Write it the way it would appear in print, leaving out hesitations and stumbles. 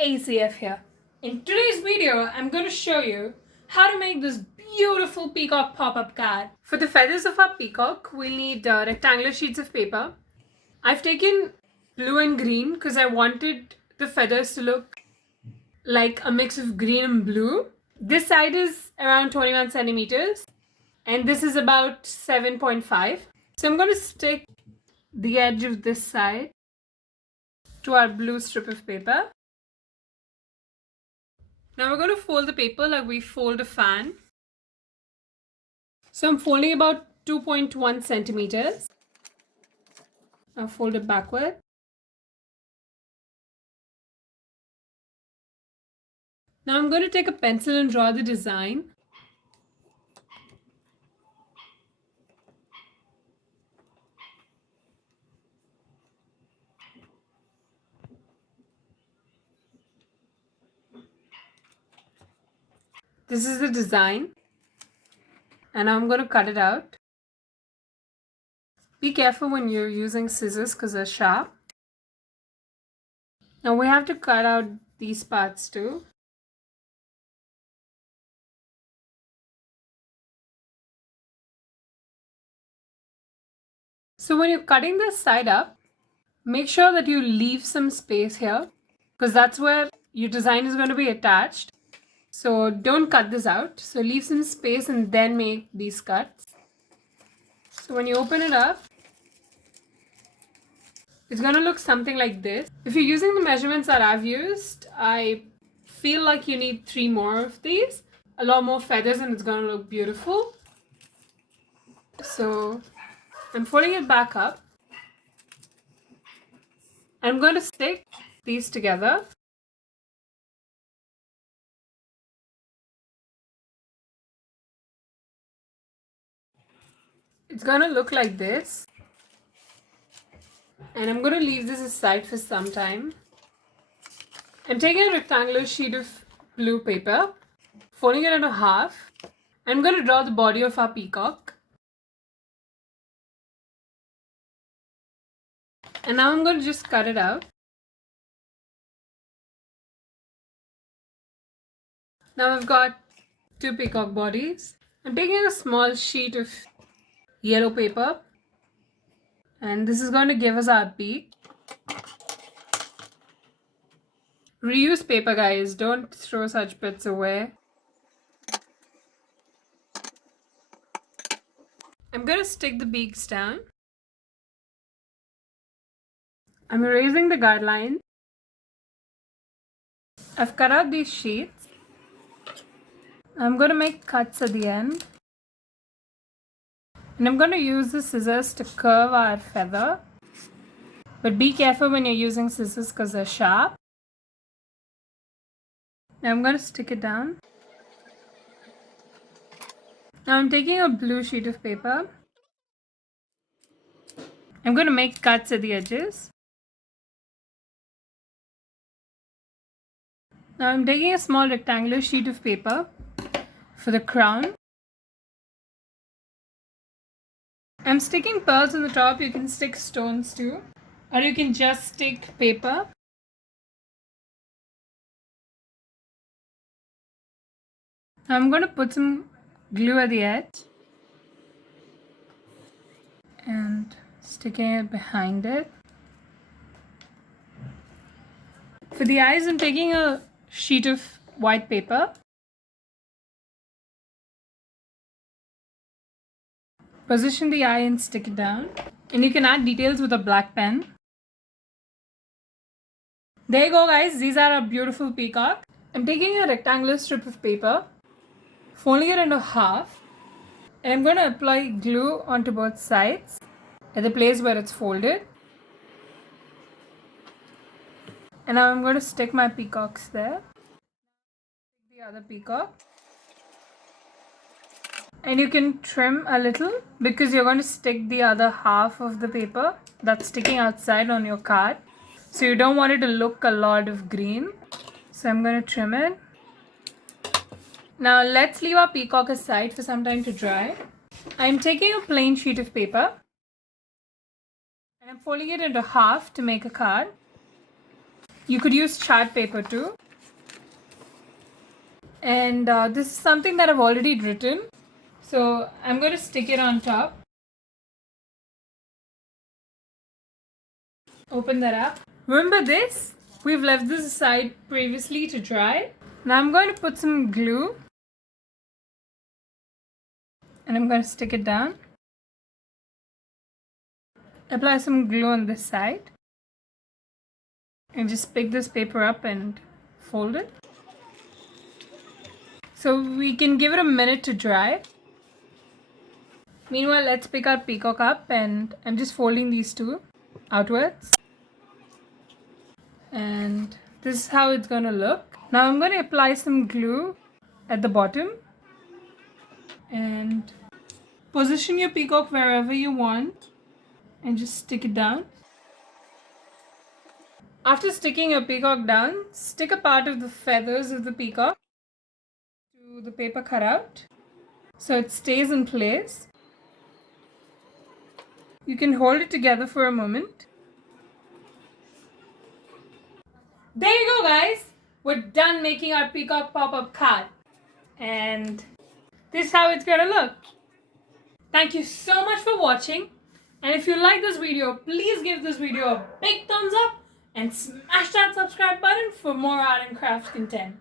ACF here. In today's video, I'm going to show you how to make this beautiful peacock pop-up card. For the feathers of our peacock, we'll need rectangular sheets of paper. I've taken blue and green because I wanted the feathers to look like a mix of green and blue. This side is around 21 centimeters and this is about 7.5. So I'm going to stick the edge of this side to our blue strip of paper. Now we're going to fold the paper like we fold a fan. So I'm folding about 2.1 centimeters. I'll fold it backward. Now I'm going to take a pencil and draw the design. This is the design. And I'm going to cut it out. Be careful when you're using scissors because they're sharp. Now we have to cut out these parts too. So when you're cutting this side up, make sure that you leave some space here because that's where your design is going to be attached. So don't cut this out. So leave some space and then make these cuts. So when you open it up, it's going to look something like this. If you're using the measurements that I've used, I feel like you need 3 more of these. A lot more feathers and it's going to look beautiful. So I'm folding it back up. I'm going to stick these together. It's going to look like this. And I'm going to leave this aside for some time. I'm taking a rectangular sheet of blue paper, folding it into half. I'm going to draw the body of our peacock. And now I'm going to just cut it out. Now I've got 2 peacock bodies. I'm taking a small sheet of yellow paper. And this is going to give us our beak. Reuse paper, guys. Don't throw such bits away. I'm going to stick the beaks down. I'm erasing the guideline. I've cut out these sheets. I'm going to make cuts at the end. And I'm going to use the scissors to curve our feather. But be careful when you're using scissors because they're sharp. Now I'm going to stick it down. Now I'm taking a blue sheet of paper. I'm going to make cuts at the edges. Now I'm taking a small rectangular sheet of paper for the crown. I'm sticking pearls on the top. You can stick stones too. Or you can just stick paper. Now I'm going to put some glue at the edge. And sticking it behind it. For the eyes, I'm taking a sheet of white paper. Position the eye and stick it down. And you can add details with a black pen. There you go, guys. These are our beautiful peacock. I'm taking a rectangular strip of paper, folding it into half, and I'm going to apply glue onto both sides at the place where it's folded. And now I'm going to stick my peacocks there. The other peacock. And you can trim a little because you're going to stick the other half of the paper that's sticking outside on your card. So you don't want it to look a lot of green. So I'm going to trim it. Now let's leave our peacock aside for some time to dry. I'm taking a plain sheet of paper. And I'm folding it into half to make a card. You could use chart paper too. And this is something that I've already written. So I'm going to stick it on top. Open that up. Remember this? We've left this aside previously to dry. Now I'm going to put some glue. And I'm going to stick it down. Apply some glue on this side. And just pick this paper up and fold it. So we can give it a minute to dry. Meanwhile, let's pick our peacock up, and I'm just folding these two outwards. And this is how it's gonna look. Now I'm gonna apply some glue at the bottom and position your peacock wherever you want and just stick it down. After sticking your peacock down, stick a part of the feathers of the peacock to the paper cutout so it stays in place. You can hold it together for a moment. There you go, guys! We're done making our peacock pop-up card. And this is how it's gonna look. Thank you so much for watching. And if you like this video, please give this video a big thumbs up and smash that subscribe button for more art and crafts content.